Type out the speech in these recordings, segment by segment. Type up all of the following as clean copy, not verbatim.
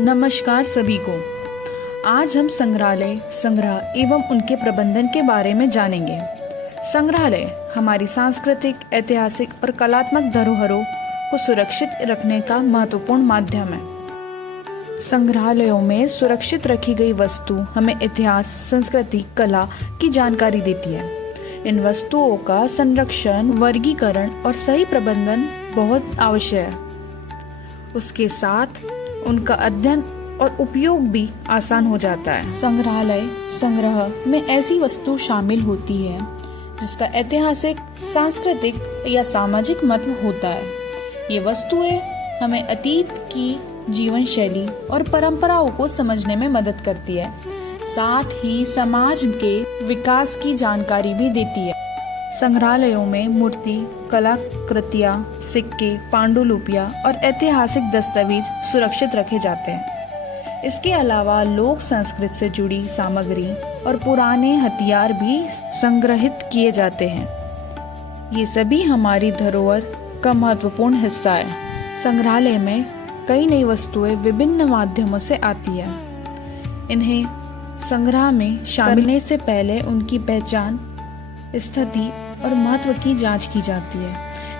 नमस्कार सभी को। आज हम संग्रहालय, संग्रह एवं उनके प्रबंधन के बारे में जानेंगे। संग्रहालय हमारी सांस्कृतिक, ऐतिहासिक और कलात्मक धरोहरों को सुरक्षित रखने का महत्वपूर्ण माध्यम है। संग्रहालयों में सुरक्षित रखी गई वस्तु हमें इतिहास, संस्कृति, कला की जानकारी देती है। इन वस्तुओं का संरक्षण, वर्गीकरण और सही प्रबंधन बहुत आवश्यक है। उसके साथ उनका अध्ययन और उपयोग भी आसान हो जाता है। संग्रहालय संग्रह में ऐसी वस्तु शामिल होती है जिसका ऐतिहासिक, सांस्कृतिक या सामाजिक महत्व होता है। ये वस्तुएं हमें अतीत की जीवन शैली और परंपराओं को समझने में मदद करती है, साथ ही समाज के विकास की जानकारी भी देती है। संग्रहालयों में मूर्ति, कलाकृतियाँ, सिक्के, पांडुलिपियाँ और ऐतिहासिक दस्तावेज सुरक्षित रखे जाते हैं। इसके अलावा लोक संस्कृति से जुड़ी सामग्री और पुराने हथियार भी संग्रहित किए जाते हैं। ये सभी हमारी धरोहर का महत्वपूर्ण हिस्सा है। संग्रहालय में कई नई वस्तुएं विभिन्न माध्यमों से आती है। इन्हें संग्रह में शामिल करने से पहले उनकी पहचान, स्थिति और महत्व की जांच की जाती है।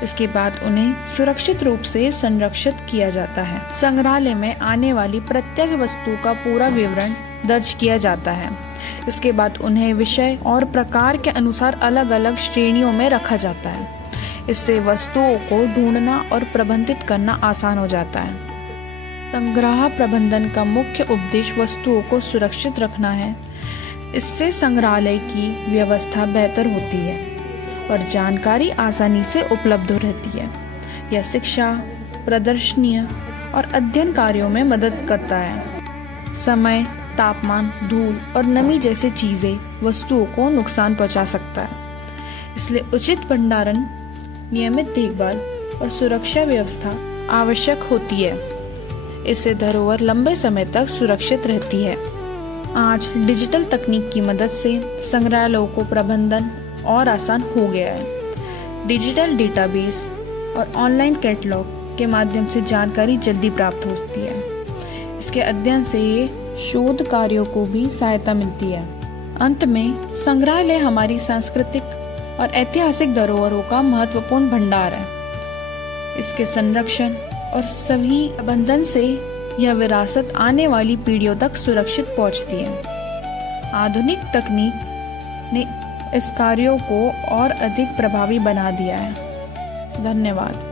इसके बाद उन्हें सुरक्षित रूप से संरक्षित किया जाता है। संग्रहालय में आने वाली प्रत्येक वस्तु का पूरा विवरण दर्ज किया जाता है। इसके बाद उन्हें विषय और प्रकार के अनुसार अलग अलग श्रेणियों में रखा जाता है। इससे वस्तुओं को ढूंढना और प्रबंधित करना आसान हो जाता है। संग्रह प्रबंधन का मुख्य उद्देश्य वस्तुओं को सुरक्षित रखना है। इससे संग्रहालय की व्यवस्था बेहतर होती है और जानकारी आसानी से उपलब्ध रहती है। यह शिक्षा, प्रदर्शनी और अध्ययन कार्यों में मदद करता है। समय, तापमान, धूल और नमी जैसी चीजें वस्तुओं को नुकसान पहुंचा सकता है। इसलिए उचित भंडारण, नियमित देखभाल और सुरक्षा व्यवस्था आवश्यक होती है। इससे धरोहर लंबे समय तक सुरक्षित रहती है। आज डिजिटल तकनीक की मदद से संग्रहालयों को प्रबंधन और आसान हो गया है। डिजिटल डेटाबेस और ऑनलाइन कैटलॉग के माध्यम से जानकारी जल्दी प्राप्त होती है। इसके अध्ययन से शोध कार्यों को भी सहायता मिलती है। अंत में संग्रहालय हमारी सांस्कृतिक और ऐतिहासिक धरोहरों का महत्वपूर्ण भंडार है। इसके संरक्षण और सही प्रबंधन से यह विरासत आने वाली पीढ़ियों तक सुरक्षित पहुंचती है। आधुनिक तकनीक ने इस कार्यों को और अधिक प्रभावी बना दिया है। धन्यवाद।